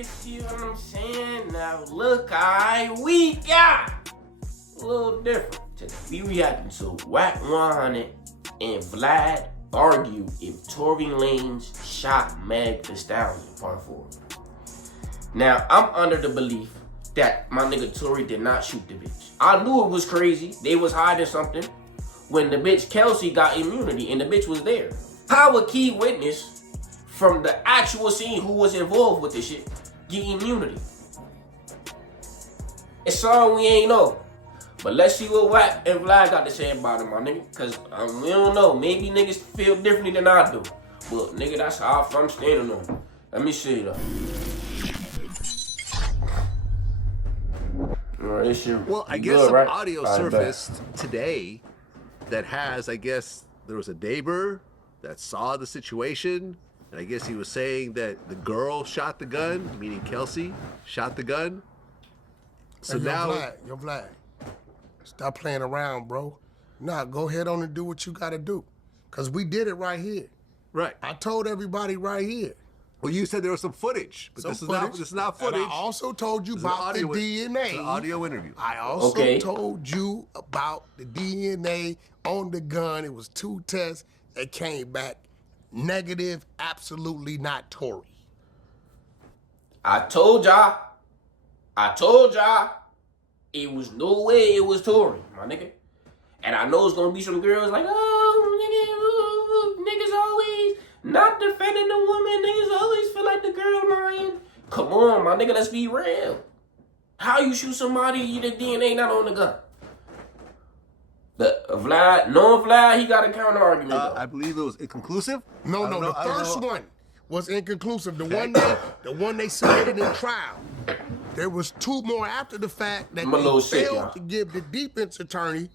You see what I'm saying? Now look, we got a little different today. We reacting to Wack 100 and Vlad argue if Tory Lanez shot Meg Thee Stallion, part 4. Now, I'm under the belief that my nigga Tory did not shoot the bitch. I knew it was crazy. They was hiding something when the bitch Kelsey got immunity and the bitch was there. How a key witness from the actual scene who was involved with this shit get immunity? It's something we ain't know. But let's see what Wack and Vlad got to say about it, my nigga. Cause we don't know. Maybe niggas feel differently than I do. But nigga, that's how I'm standing on it. Let me see though. Well, I guess some audio surfaced today that has, I guess, there was a neighbor that saw the situation, and I guess he was saying that the girl shot the gun, meaning Kelsey shot the gun. So hey, now, yo, Vlad, stop playing around, bro. Nah, go ahead on and do what you gotta do, cause we did it right here. Right. I told everybody right here. Well, you said there was some footage, but this is not footage. And I also told you about the DNA. It's an audio interview. I also told you about the DNA on the gun. It was 2 tests that came back negative, absolutely not Tory. I told y'all, it was no way it was Tory, my nigga. And I know it's gonna be some girls like, oh, niggas always not defending the woman. Niggas always feel like the girl lying. Come on, my nigga, let's be real. How you shoot somebody, the DNA not on the gun? The Vlad, he got a counter argument though. I believe it was inconclusive. No, the first one was inconclusive. The one they submitted in trial. There was 2 more after the fact that they failed to give the defense attorney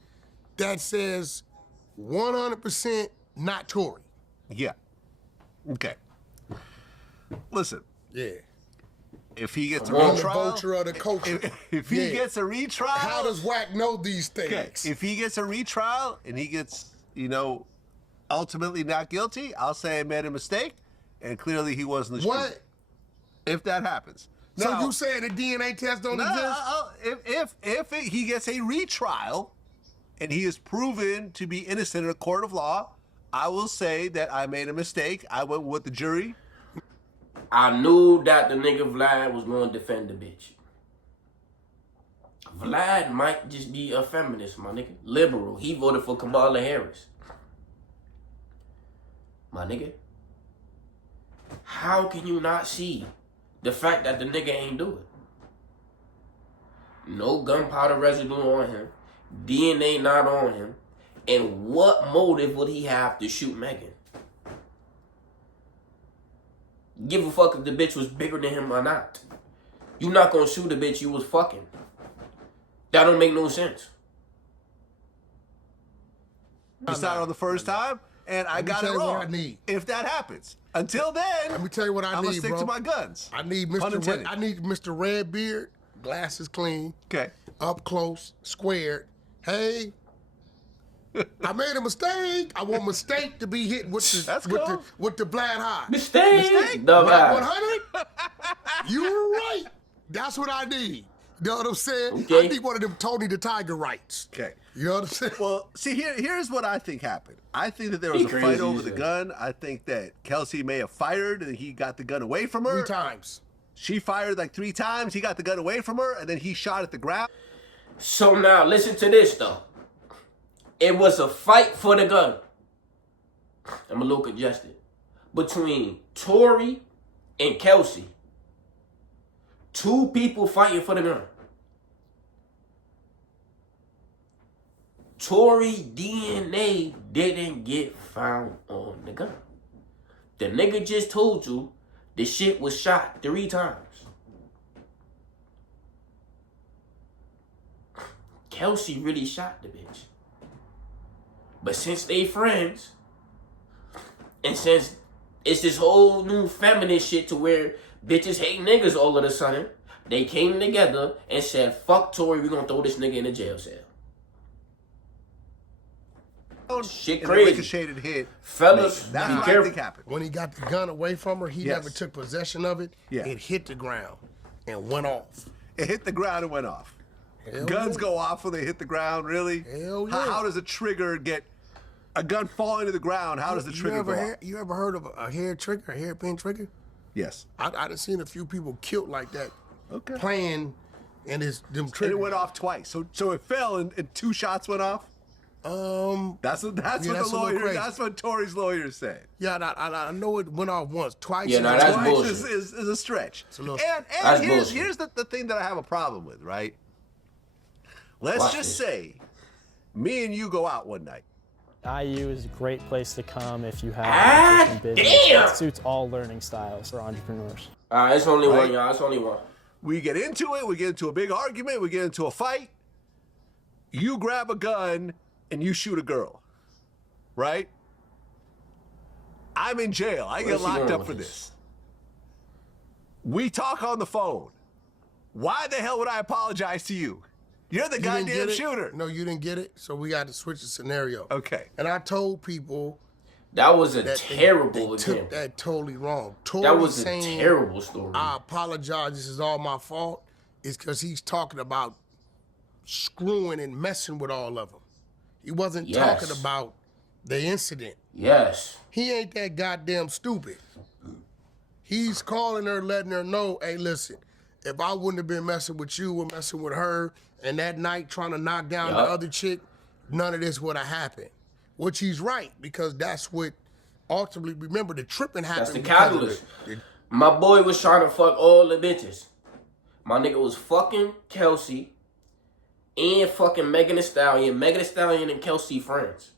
that says 100% not Tory. Yeah. Okay. Listen. Yeah. If he gets a retrial, the vulture of the culture. If he gets a retrial, how does Wack know these things? Okay. If he gets a retrial and he gets, ultimately not guilty, I'll say I made a mistake, and clearly he wasn't the shooter. What? If that happens. So now, you saying the DNA test don't exist? If he gets a retrial and he is proven to be innocent in a court of law, I will say that I made a mistake. I went with the jury. I knew that the nigga Vlad was going to defend the bitch. Vlad might just be a feminist, my nigga. Liberal. He voted for Kamala Harris. My nigga. How can you not see the fact that the nigga ain't do it? No gunpowder residue on him. DNA not on him. And what motive would he have to shoot Megan? Give a fuck if the bitch was bigger than him or not. You not gonna shoot the bitch you was fucking. That don't make no sense. It's not on the first time, and I got it wrong. What I need. If that happens. Until then, let me tell you what I need, I'm gonna stick to my guns. I need Mr. Redbeard, glasses clean, okay, up close, squared. Hey, I made a mistake. I want mistake to be hit with the Vlad high. Mistake. Vlad 100. You were right. That's what I need. You know what I'm saying? Okay. I need one of them Tony the Tiger rights. Okay. You know what I'm saying? Well, see, here's what I think happened. I think that there was a fight over the gun. I think that Kelsey may have fired and he got the gun away from her. 3 times. She fired like 3 times. He got the gun away from her, and then he shot at the ground. So now, listen to this, though. It was a fight for the gun. I'm a little congested. Between Tory and Kelsey. 2 people fighting for the gun. Tory DNA didn't get found on the gun. The nigga just told you the shit was shot 3 times. Kelsey really shot the bitch. But since they friends, and since it's this whole new feminist shit to where bitches hate niggas all of a sudden, they came together and said, fuck Tory, we gonna throw this nigga in a jail cell. Shit and crazy. A ricocheted hit. Fellas, that's be what careful. I think happened. When he got the gun away from her, he Yes. never took possession of it. Yeah. It hit the ground and went off. It hit the ground and went off. Hell Guns yeah. go off when they hit the ground, really? Hell yeah. How does a trigger get a gun falling to the ground? How does the trigger go off? You ever heard of a hair trigger, a hairpin trigger? Yes. I done seen a few people killed like that. Okay. Playing and them And triggers. it went off twice. So it fell and 2 shots went off? That's what the lawyer. That's what Tory's lawyer said. Yeah, I know it went off once, twice. Yeah, no, that's Twice bullshit. is a stretch. a little- And bullshit. here's the thing that I have a problem with, right? Let's Watch just this. say me and you go out one night. IU is a great place to come if you have Ah, an interest in business. damn! It suits all learning styles for entrepreneurs. It's only Right. one, y'all. It's only one. We get into it. We get into a big argument. We get into a fight. You grab a gun and you shoot a girl, right? I'm in jail. I get Where's he locked going up with for this? this. We talk on the phone. Why the hell would I apologize to you? You're the You didn't goddamn get it? shooter. No, you didn't get it. So we got to switch the scenario. Okay. And I told people That was a that terrible they took example. that totally wrong. Tory That was a saying, terrible story. I apologize, this is all my fault, is because he's talking about screwing and messing with all of them. He wasn't Yes. talking about the incident. Yes. He ain't that goddamn stupid. He's calling her, letting her know, hey, listen, if I wouldn't have been messing with you or messing with her, and that night trying to knock down the Yup. other chick, none of this would have happened. Which he's right, because that's what ultimately, remember, the tripping happened. That's the because of catalyst. the- My boy was trying to fuck all the bitches. My nigga was fucking Kelsey and fucking Megan Thee Stallion. Megan Thee Stallion and Kelsey friends.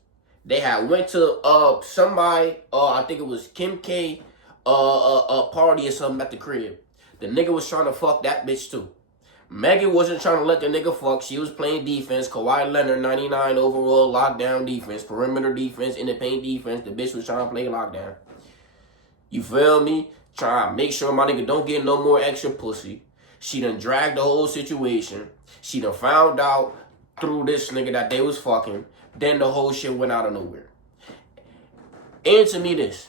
They had went to somebody, I think it was Kim K, a party or something at the crib. The nigga was trying to fuck that bitch too. Megan wasn't trying to let the nigga fuck. She was playing defense. Kawhi Leonard, 99 overall, lockdown defense, perimeter defense, in the paint defense. The bitch was trying to play lockdown. You feel me? Trying to make sure my nigga don't get no more extra pussy. She done dragged the whole situation. She done found out through this nigga that they was fucking. Then the whole shit went out of nowhere. Answer me this.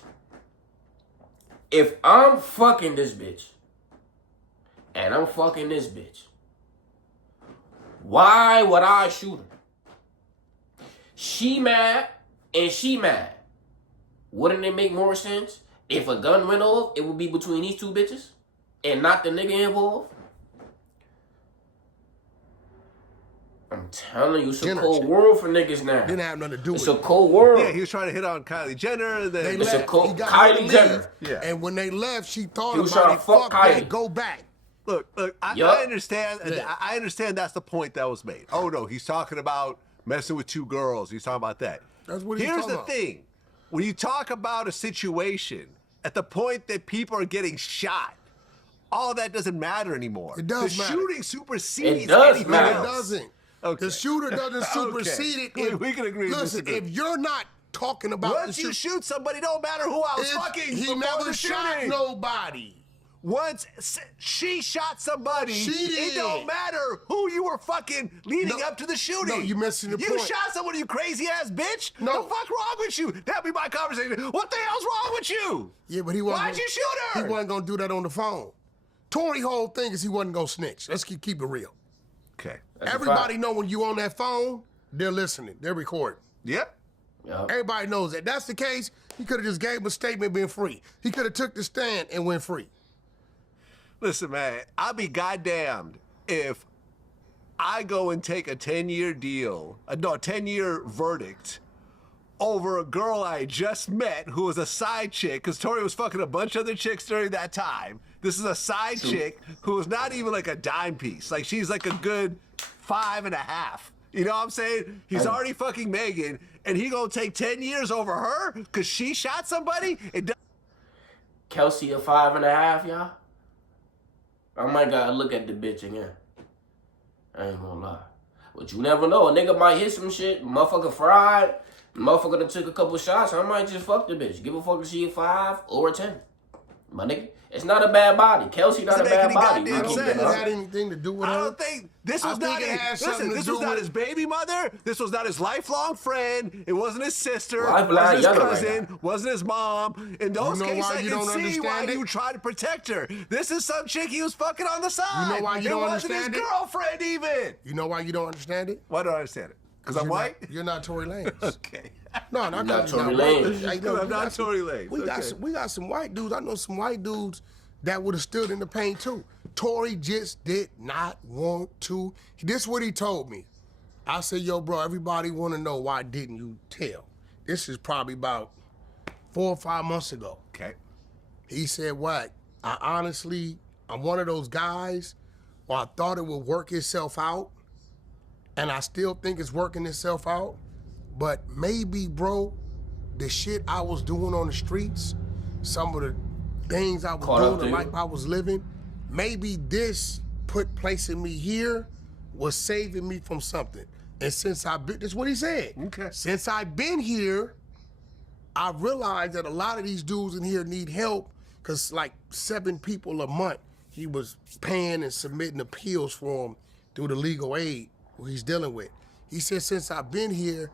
If I'm fucking this bitch, and I'm fucking this bitch, why would I shoot her? She mad and she mad. Wouldn't it make more sense if a gun went off, it would be between these two bitches and not the nigga involved? I'm telling you, it's a cold world for niggas now. Didn't have nothing to do with It's it. a cold world. Yeah, he was trying to hit on Kylie Jenner. And then They It's left. a cold- He got Kylie her to leave. Jenner. Yeah. And when they left, she thought He was about trying it. to fuck Fuck that. Kylie. Go back. Look, I Yup. understand. Yeah. I understand that's the point that was made. Oh no, he's talking about messing with 2 girls. He's talking about that. That's what he's Here's talking the about. thing: when you talk about a situation at the point that people are getting shot, all that doesn't matter anymore. It does the matter. shooting supersedes It does anything matter. It else. doesn't. Okay. The shooter doesn't Okay. supersede it. We can agree to Listen, disagree. if you're not talking about Once the you shoot somebody, don't matter who I was fucking. he before never the shot shooting. nobody. Once she shot somebody, She did. it don't matter who you were fucking leading No, up to the shooting. no, you're missing the You point. shot someone, you crazy ass bitch. No. The fuck wrong with you? That'd be my conversation. What the hell's wrong with you? Yeah, but he wasn't. Why'd you shoot her? He wasn't gonna do that on the phone. Tory whole thing is he wasn't gonna snitch. Let's keep it real. Okay. That's a Everybody fact. know when you on that phone, they're listening, they're recording. Yep. Yup. Everybody knows that. That's the case. He could have just gave a statement, been free. He could have took the stand and went free. Listen, man, I'll be goddamned if I go and take a 10-year deal, a 10-year verdict over a girl I just met who was a side chick, because Tory was fucking a bunch of other chicks during that time. This is a side chick who was not even like a dime piece. Like, she's like a good 5.5. You know what I'm saying? He's already fucking Megan, and he gonna take 10 years over her because she shot somebody? Kelsey a 5.5, y'all. I might gotta look at the bitch again. I ain't gonna lie. But you never know. A nigga might hit some shit. Motherfucker fried. Motherfucker done took a couple shots. I might just fuck the bitch. Give a fuck if she a 5 or a 10. My nigga, it's not a bad body. Kelsey not a bad body. I don't think it had anything to do with her. I don't think this was not his baby mother. This was not his lifelong friend. It wasn't his sister. Wasn't his cousin. Wasn't his mom. In those cases, I can see why you try to protect her. This is some chick he was fucking on the side. You know why you don't understand it? It wasn't his girlfriend even. You know why you don't understand it? Why don't I understand it? Because I'm white? You're not Tory Lanez. Okay. No, not Tory Lanez. I'm not Tory Lanez. We got some white dudes. I know some white dudes that would have stood in the paint too. Tory just did not want to. This is what he told me. I said, yo, bro, everybody want to know why didn't you tell? This is probably about 4 or 5 months ago. Okay. He said, Wack, I'm one of those guys where I thought it would work itself out, and I still think it's working itself out, but maybe, bro, the shit I was doing on the streets, some of the things I was doing, the life I was living, maybe this placing me here was saving me from something. And since I've been, that's what he said. Okay. Since I've been here, I realized that a lot of these dudes in here need help, because like 7 people a month, he was paying and submitting appeals for them through the legal aid he's dealing with. He said, since I've been here,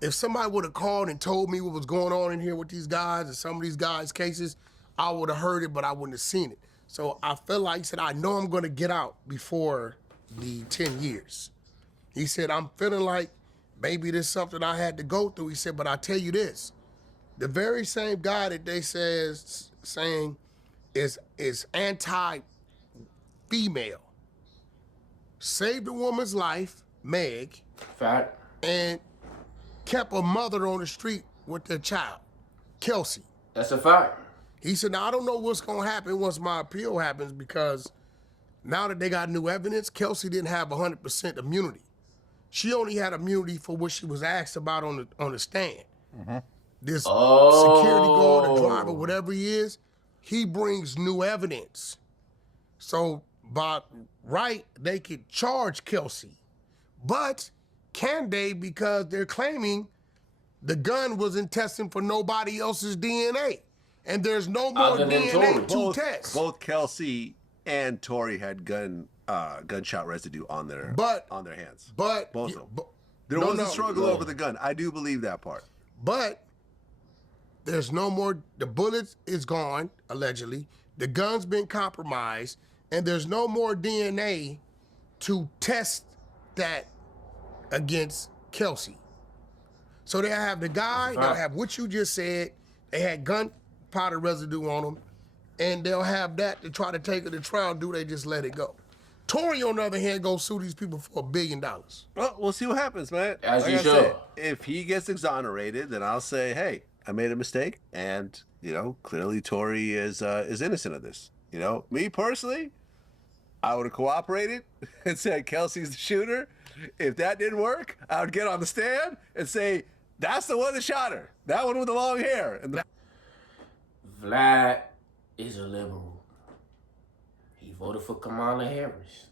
if somebody would have called and told me what was going on in here with these guys and some of these guys' cases, I would have heard it, but I wouldn't have seen it. So I felt like, he said, I know I'm gonna get out before the 10 years. He said, I'm feeling like maybe this is something I had to go through. He said, but I tell you this, the very same guy that they saying is anti-female saved a woman's life, Meg, fact, and kept a mother on the street with their child, Kelsey. That's a fact. He said, now I don't know what's gonna happen once my appeal happens, because now that they got new evidence, Kelsey didn't have 100% immunity. She only had immunity for what she was asked about on the stand. Mm-hmm. This security guard, the driver, whatever he is, he brings new evidence. So by right, they could charge Kelsey. But can they, because they're claiming the gun wasn't testing for nobody else's DNA. And there's no more DNA to test. Both Kelsey and Tory had gunshot residue on their hands. But both of them. There was a struggle over the gun. I do believe that part. But there's no more. The bullet is gone, allegedly. The gun's been compromised, and there's no more DNA to test that against Kelsey. So they'll have the guy, they'll have what you just said, they had gunpowder residue on them, and they'll have that to try to take it to trial. Do they just let it go? Tory, on the other hand, go sue these people for $1 billion. Well, we'll see what happens, man. As you should. If he gets exonerated, then I'll say, hey, I made a mistake, and clearly Tory is innocent of this. Me personally, I would have cooperated and said Kelsey's the shooter. If that didn't work, I would get on the stand and say, that's the one that shot her. That one with the long hair. And Vlad is a liberal. He voted for Kamala Harris.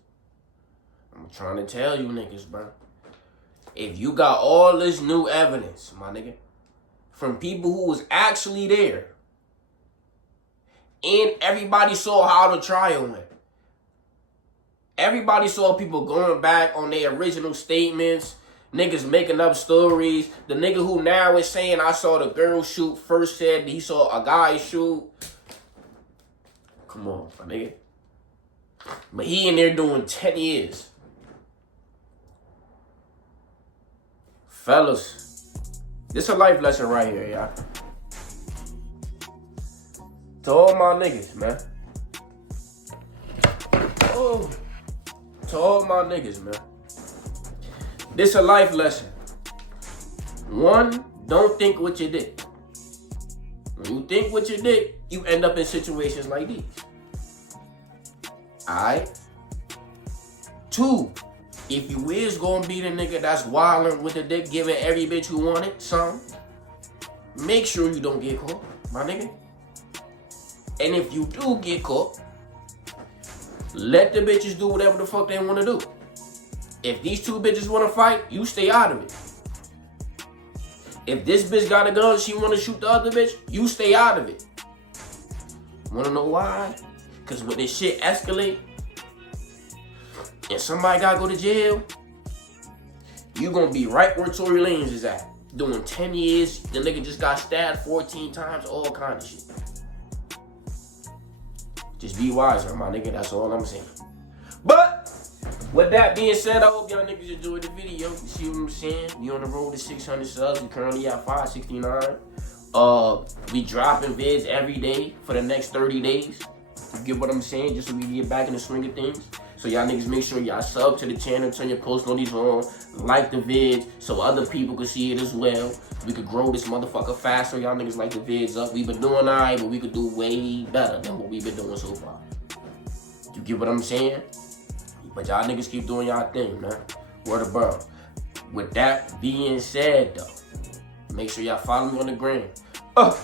I'm trying to tell you niggas, bro. If you got all this new evidence, my nigga, from people who was actually there, and everybody saw how the trial went. Everybody saw people going back on their original statements, niggas making up stories. The nigga who now is saying I saw the girl shoot first said he saw a guy shoot. Come on, my nigga. But he in there doing 10 years. Fellas, this a life lesson right here, y'all. To all my niggas, man. Oh. To all my niggas, man. This a life lesson. 1, don't think what you did. When you think what you did, you end up in situations like these. Alright? 2, if you is gonna be the nigga that's wildin' with the dick, giving every bitch you want it, son, make sure you don't get caught, my nigga. And if you do get caught, let the bitches do whatever the fuck they want to do. If these 2 bitches want to fight, you stay out of it. If this bitch got a gun, she want to shoot the other bitch, you stay out of it. Wanna know why? Cause when this shit escalate and somebody gotta go to jail, you gonna be right where Tory Lanez is at. Doing 10 years, the nigga just got stabbed 14 times, all kind of shit. Just be wiser, my nigga, that's all I'm saying. But, with that being said, I hope y'all niggas enjoyed the video. You see what I'm saying? We on the road to 600 subs. We currently at 569. We dropping vids every day for the next 30 days. You get what I'm saying? Just so we can get back in the swing of things. So y'all niggas make sure y'all sub to the channel, turn your post notifications on, like the vids so other people can see it as well. We could grow this motherfucker faster. Y'all niggas like the vids up. We been doing alright, but we could do way better than what we been doing so far. You get what I'm saying? But y'all niggas keep doing y'all thing, man. Word of bro. With that being said, though, make sure y'all follow me on the gram. At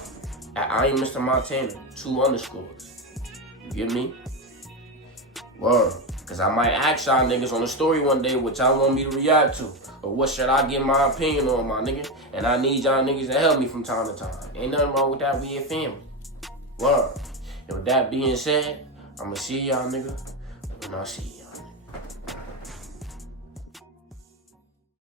I am Mr. Montana, 2 underscores. You get me? Word. Cause I might ask y'all niggas on the story one day what y'all want me to react to. Or what should I give my opinion on, my nigga. And I need y'all niggas to help me from time to time. Ain't nothing wrong with that, we a family. Word. And with that being said, I'ma see y'all nigga when I see y'all.